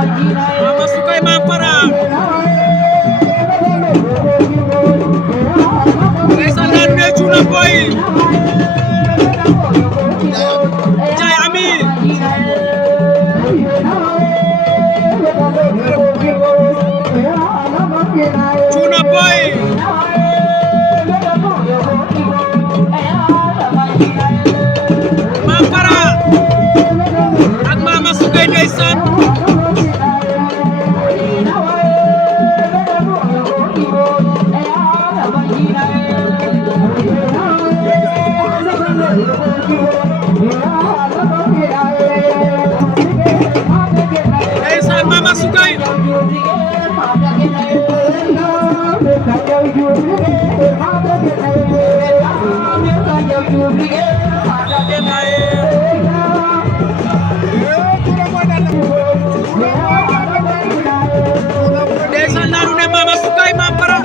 Mama Sukay Mampara ndeysaan daan ne Cuuna Boy Njaay Ami Cuuna Boy Mampara ak Mama Sukay ndeysaan ndeysaan Mama Sukay ndeysaan naanu ne Mama Sukay Mampara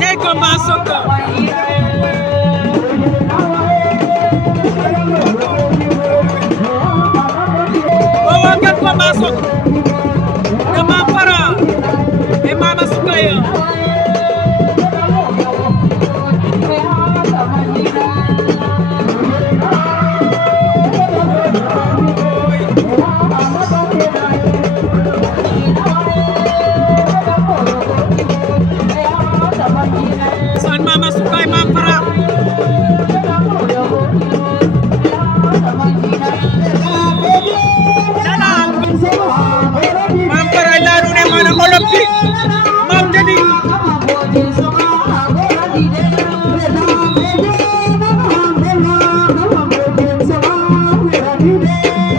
tey combat Sokka bawakan combat Sokka de Mampara et Mama Sukay san Mama Sukay Mampara Mampara laanu ne mana olympique mam tedi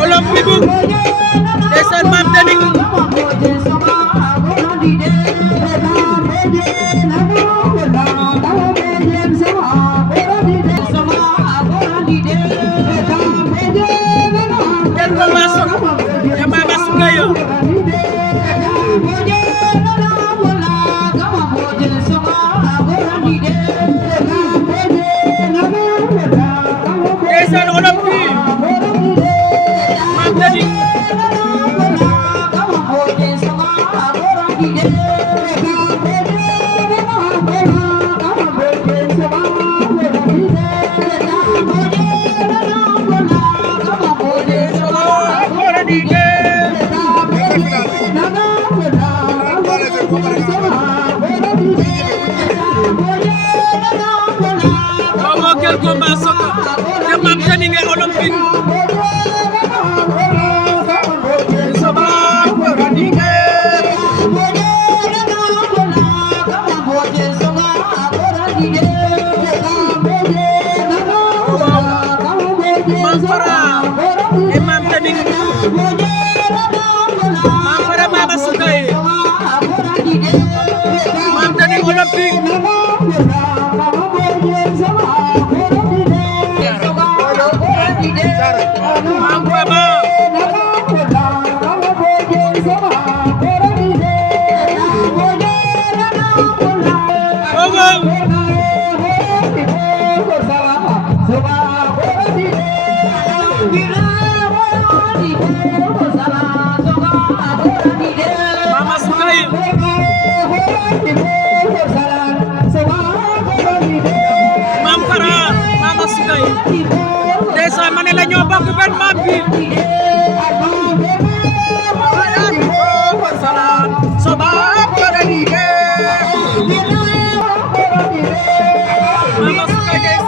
olympique bu ndeysaan mam tedi ken ko masok ya Mama Sukay ndeysaan olympique mam tedi Bobo kel combat Sokka de mam tedi nge olympique Mampara et mam tedi Mampara Mama Sukay mam tedi olympique Mama Sukay Mampara Mama Sukay ndeysaan ma ne la ñoo bokk benn maam bi Mama Sukay